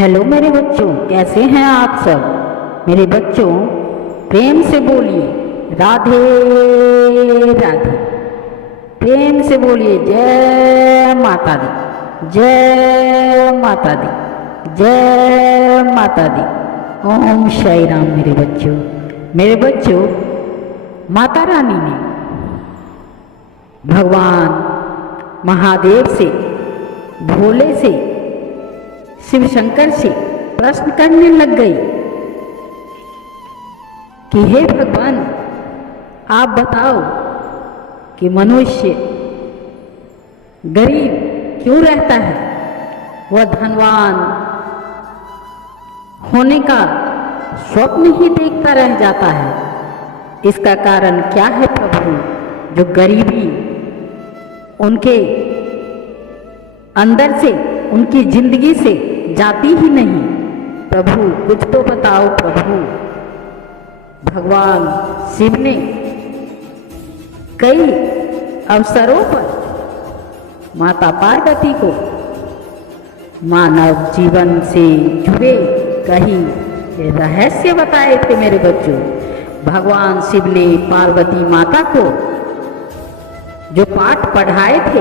Hello मेरे बच्चों, कैसे हैं आप सब। मेरे बच्चों, प्रेम से बोलिए राधे राधे। प्रेम से बोलिए जय माता दी, जय माता दी, जय माता दी। ओम साई राम। मेरे बच्चों, माता रानी ने भगवान महादेव से, भोले से, शिव शंकर से प्रश्न करने लग गई कि हे भगवान, आप बताओ कि मनुष्य गरीब क्यों रहता है, वह धनवान होने का स्वप्न ही देखता रह जाता है। इसका कारण क्या है प्रभु, जो गरीबी उनके अंदर से, उनकी जिंदगी से जाती ही नहीं। प्रभु कुछ तो बताओ प्रभु। भगवान शिव ने कई अवसरों पर माता पार्वती को मानव जीवन से जुड़े कई रहस्य बताए थे। मेरे बच्चों, भगवान शिव ने पार्वती माता को जो पाठ पढ़ाए थे,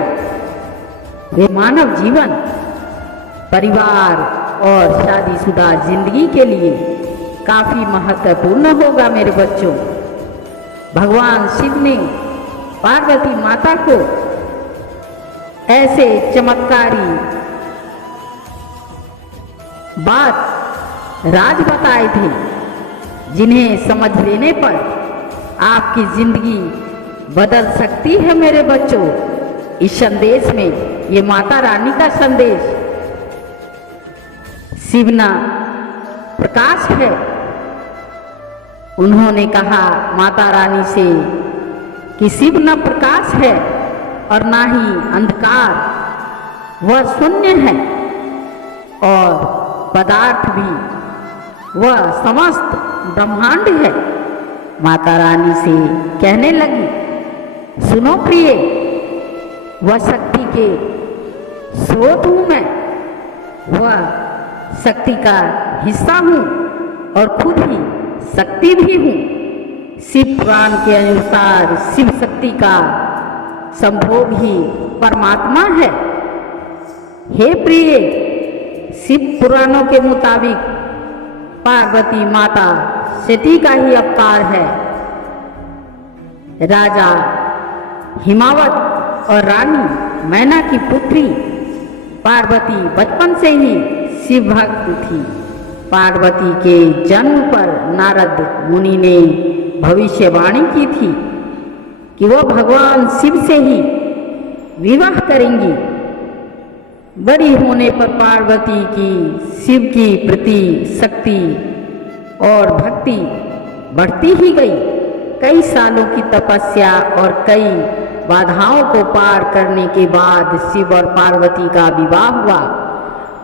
वे मानव जीवन, परिवार और शादीशुदा जिंदगी के लिए काफी महत्वपूर्ण होगा। मेरे बच्चों, भगवान शिव ने पार्वती माता को ऐसे चमत्कारी बात राज बताए थे, जिन्हें समझ लेने पर आपकी जिंदगी बदल सकती है। मेरे बच्चों, इस संदेश में, ये माता रानी का संदेश शिवना प्रकाश है। उन्होंने कहा माता रानी से कि शिव न प्रकाश है और ना ही अंधकार, वह शून्य है और पदार्थ भी, वह समस्त ब्रह्मांड है। माता रानी से कहने लगी, सुनो प्रिय, वह शक्ति के स्रोत हूं मैं, वह शक्ति का हिस्सा हूं और खुद ही शक्ति भी हूं। शिव पुराण के अनुसार शिव शक्ति का संभोग ही परमात्मा है। हे प्रिय, शिव पुराणों के मुताबिक पार्वती माता सती का ही अवतार है। राजा हिमावत और रानी मैना की पुत्री पार्वती बचपन से ही शिव भक्त थी। पार्वती के जन्म पर नारद मुनि ने भविष्यवाणी की थी कि वह भगवान शिव से ही विवाह करेंगी। बड़ी होने पर पार्वती की शिव की प्रति शक्ति और भक्ति बढ़ती ही गई। कई सालों की तपस्या और कई बाधाओं को पार करने के बाद शिव और पार्वती का विवाह हुआ।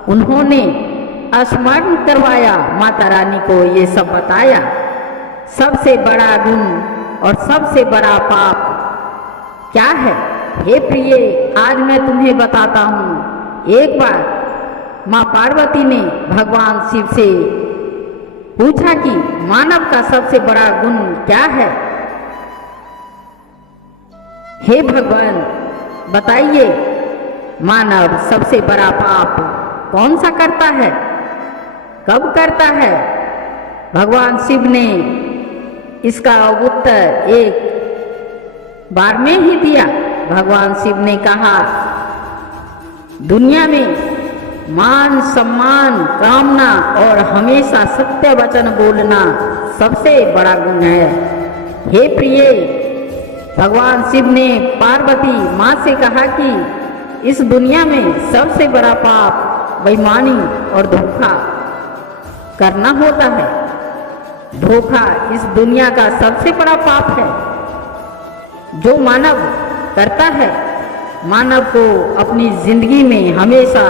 उन्होंने स्मरण करवाया, माता रानी को ये सब बताया। सबसे बड़ा गुण और सबसे बड़ा पाप क्या है? हे प्रिय, आज मैं तुम्हें बताता हूँ। एक बार माँ पार्वती ने भगवान शिव से पूछा कि मानव का सबसे बड़ा गुण क्या है? हे भगवान, बताइए, मानव सबसे बड़ा पाप कौन सा करता है, कब करता है? भगवान शिव ने इसका उत्तर एक बार में ही दिया। भगवान शिव ने कहा, दुनिया में मान सम्मान, कामना और हमेशा सत्य वचन बोलना सबसे बड़ा गुण है। हे प्रिय, भगवान शिव ने पार्वती माँ से कहा कि इस दुनिया में सबसे बड़ा पाप बेईमानी और धोखा करना होता है। धोखा इस दुनिया का सबसे बड़ा पाप है जो मानव करता है। मानव को अपनी जिंदगी में हमेशा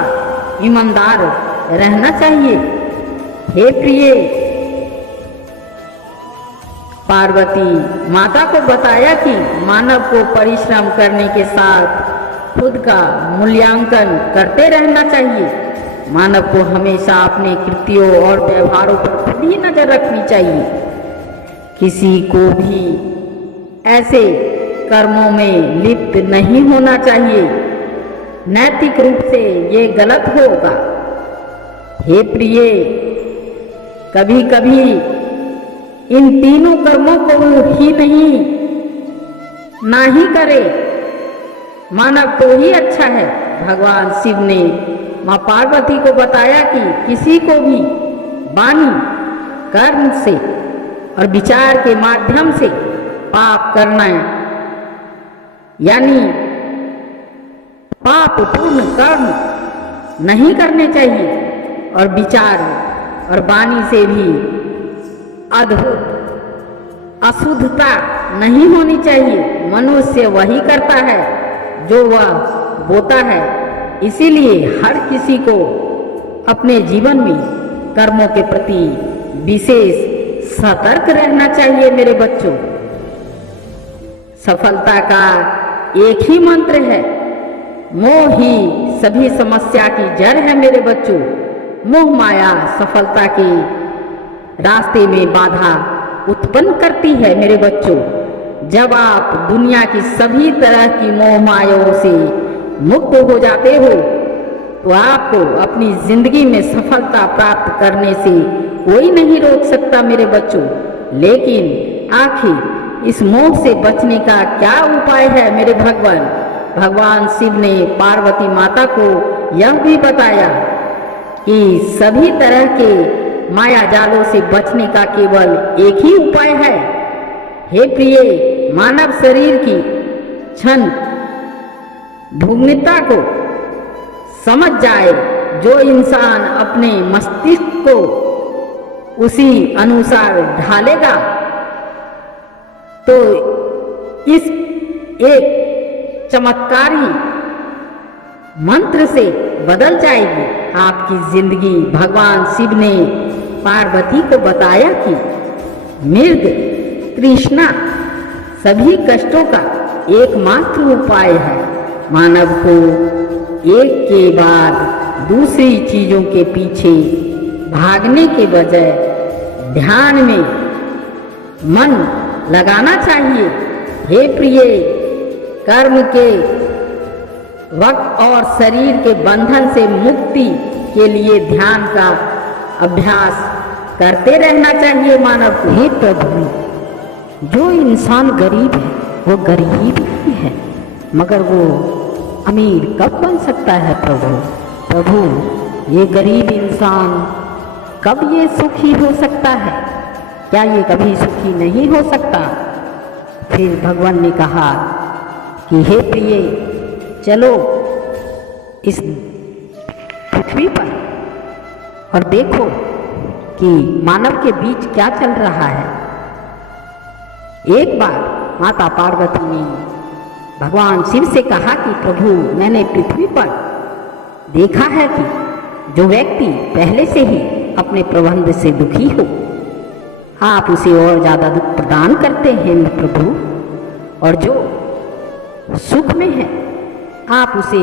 ईमानदार रहना चाहिए। हे प्रिय, पार्वती माता को बताया कि मानव को परिश्रम करने के साथ खुद का मूल्यांकन करते रहना चाहिए। मानव को हमेशा अपने कृत्यों और व्यवहारों पर खुली नजर रखनी चाहिए। किसी को भी ऐसे कर्मों में लिप्त नहीं होना चाहिए, नैतिक रूप से ये गलत होगा। हे प्रिय, कभी कभी इन तीनों कर्मों को ही ना ही करे, मानव तो ही अच्छा है। भगवान शिव ने माँ पार्वती को बताया कि किसी को भी वाणी, कर्म से और विचार के माध्यम से पाप करना यानी पाप पूर्ण कर्म नहीं करने चाहिए, और विचार और वाणी से भी अद्भुत अशुद्धता नहीं होनी चाहिए। मनुष्य वही करता है जो वह बोता है। इसीलिए हर किसी को अपने जीवन में कर्मों के प्रति विशेष सतर्क रहना चाहिए। मेरे बच्चों, सफलता का एक ही मंत्र है, मोह ही सभी समस्या की जड़ है। मेरे बच्चों, मोह माया सफलता के रास्ते में बाधा उत्पन्न करती है। मेरे बच्चों, जब आप दुनिया की सभी तरह की मोह मायाओं से मुक्त हो जाते हो तो आपको अपनी जिंदगी में सफलता प्राप्त करने से कोई नहीं रोक सकता। मेरे बच्चों, लेकिन आखिर इस मोह से बचने का क्या उपाय है? मेरे भगवान शिव ने पार्वती माता को यह भी बताया कि सभी तरह के माया जालों से बचने का केवल एक ही उपाय है। हे प्रिय, मानव शरीर की क्षण भूमिता को समझ जाए, जो इंसान अपने मस्तिष्क को उसी अनुसार ढालेगा तो इस एक चमत्कारी मंत्र से बदल जाएगी आपकी जिंदगी। भगवान शिव ने पार्वती को बताया कि मृग तृष्णा सभी कष्टों का एकमात्र उपाय है। मानव को एक के बाद दूसरी चीजों के पीछे भागने के बजाय ध्यान में मन लगाना चाहिए। हे प्रिय, कर्म के वक्त और शरीर के बंधन से मुक्ति के लिए ध्यान का अभ्यास करते रहना चाहिए मानव को। हे प्रभु, जो इंसान गरीब है वो गरीब ही है, मगर वो अमीर कब बन सकता है? प्रभु, ये गरीब इंसान कब ये सुखी हो सकता है? क्या ये कभी सुखी नहीं हो सकता? फिर भगवान ने कहा कि हे प्रिय, चलो इस पृथ्वी पर और देखो कि मानव के बीच क्या चल रहा है। एक बार माता पार्वती ने भगवान शिव से कहा कि प्रभु, मैंने पृथ्वी पर देखा है कि जो व्यक्ति पहले से ही अपने प्रबंध से दुखी हो, आप उसे और ज़्यादा दुख प्रदान करते हैं प्रभु, और जो सुख में है आप उसे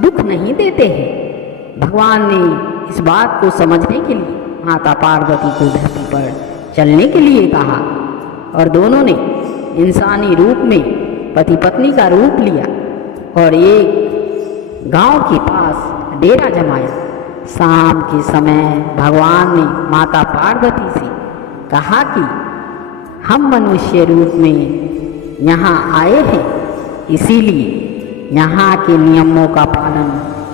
दुख नहीं देते हैं। भगवान ने इस बात को समझने के लिए माता पार्वती को धरती पर चलने के लिए कहा, और दोनों ने इंसानी रूप में पति पत्नी का रूप लिया और एक गांव के पास डेरा जमाया। शाम के समय भगवान ने माता पार्वती से कहा कि हम मनुष्य रूप में यहाँ आए हैं, इसीलिए यहाँ के नियमों का पालन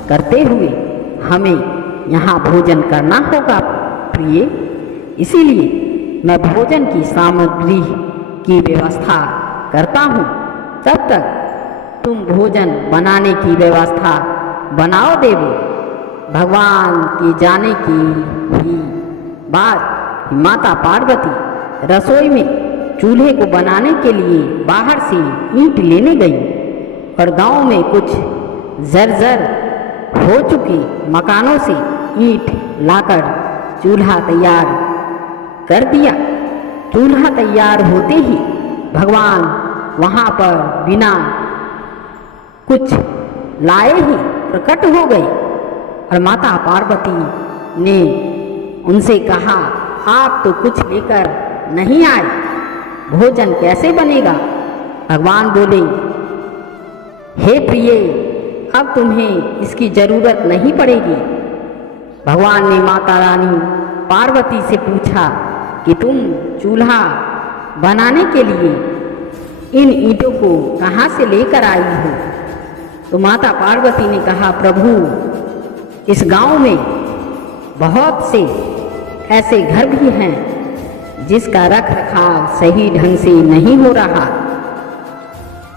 करते हुए हमें यहाँ भोजन करना होगा प्रिय। इसीलिए मैं भोजन की सामग्री की व्यवस्था करता हूँ, तब तक तुम भोजन बनाने की व्यवस्था बनाओ देवी। भगवान के जाने की ही बात माता पार्वती रसोई में चूल्हे को बनाने के लिए बाहर से ईंट लेने गई और गांव में कुछ जर्जर हो चुके मकानों से ईंट लाकर चूल्हा तैयार कर दिया। चूल्हा तैयार होते ही भगवान वहाँ पर बिना कुछ लाए ही प्रकट हो गए और माता पार्वती ने उनसे कहा, आप तो कुछ लेकर नहीं आए, भोजन कैसे बनेगा? भगवान बोले, हे प्रिय, अब तुम्हें इसकी जरूरत नहीं पड़ेगी। भगवान ने माता रानी पार्वती से पूछा कि तुम चूल्हा बनाने के लिए इन ईंटों को कहाँ से लेकर आई हो? तो माता पार्वती ने कहा, प्रभु, इस गांव में बहुत से ऐसे घर भी हैं जिसका रख रखाव सही ढंग से नहीं हो रहा।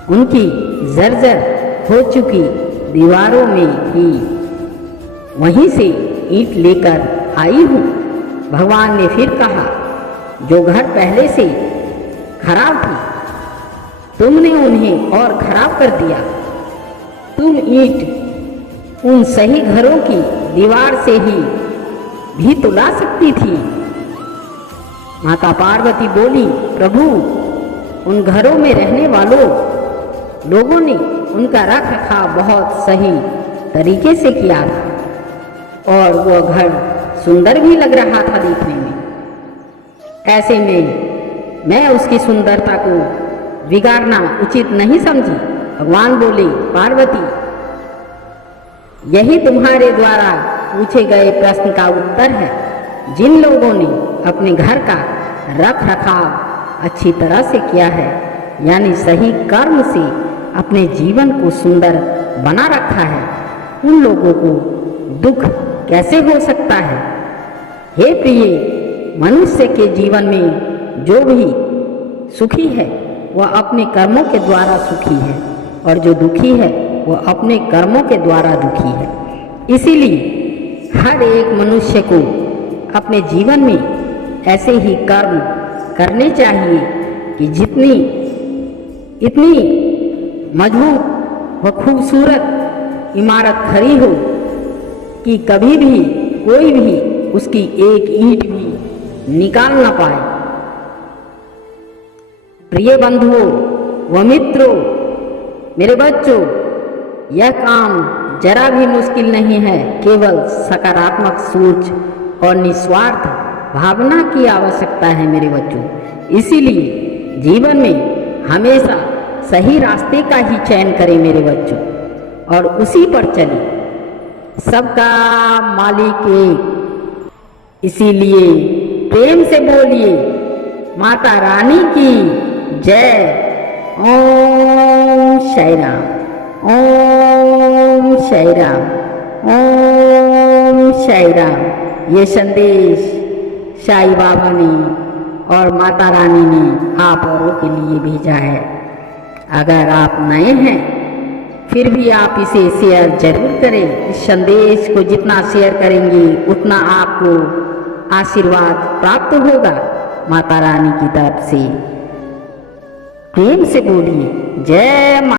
उनकी जर्जर हो चुकी दीवारों में ही वहीं से ईंट लेकर आई हूँ। भगवान ने फिर कहा, जो घर पहले से खराब थी, तुमने उन्हें और खराब कर दिया। तुम ईंट उन सही घरों की दीवार से ही भी तो ला सकती थी। माता पार्वती बोली, प्रभु, उन घरों में रहने वालों लोगों ने उनका रख रखाव बहुत सही तरीके से किया था और वह घर सुंदर भी लग रहा था देखने में। ऐसे में मैं उसकी सुंदरता को बिगाड़ना उचित नहीं समझी। भगवान बोले, पार्वती, यही तुम्हारे द्वारा पूछे गए प्रश्न का उत्तर है। जिन लोगों ने अपने घर का रख रखाव अच्छी तरह से किया है, यानी सही कर्म से अपने जीवन को सुंदर बना रखा है, उन लोगों को दुख कैसे हो सकता है? हे प्रिय, मनुष्य के जीवन में जो भी सुखी है वह अपने कर्मों के द्वारा सुखी है और जो दुखी है वह अपने कर्मों के द्वारा दुखी है। इसीलिए हर एक मनुष्य को अपने जीवन में ऐसे ही कर्म करने चाहिए कि इतनी मजबूत व खूबसूरत इमारत खड़ी हो कि कभी भी कोई भी उसकी एक ईंट भी निकाल न पाए। प्रिय बंधुओं व मित्रों, मेरे बच्चों, यह काम जरा भी मुश्किल नहीं है। केवल सकारात्मक सोच और निस्वार्थ भावना की आवश्यकता है मेरे बच्चों। इसीलिए जीवन में हमेशा सही रास्ते का ही चयन करें मेरे बच्चों और उसी पर चलें। सबका मालिक एक। इसीलिए प्रेम से बोलिए, माता रानी की जय। ओम साई राम, ओम साई राम, ओम साई राम। ये संदेश साईं बाबा ने और माता रानी ने आप औरों के लिए भेजा है। अगर आप नए हैं फिर भी आप इसे शेयर जरूर करें। इस संदेश को जितना शेयर करेंगे उतना आपको आशीर्वाद प्राप्त होगा माता रानी की तरफ से। प्रेम से बोलिए, जय माता।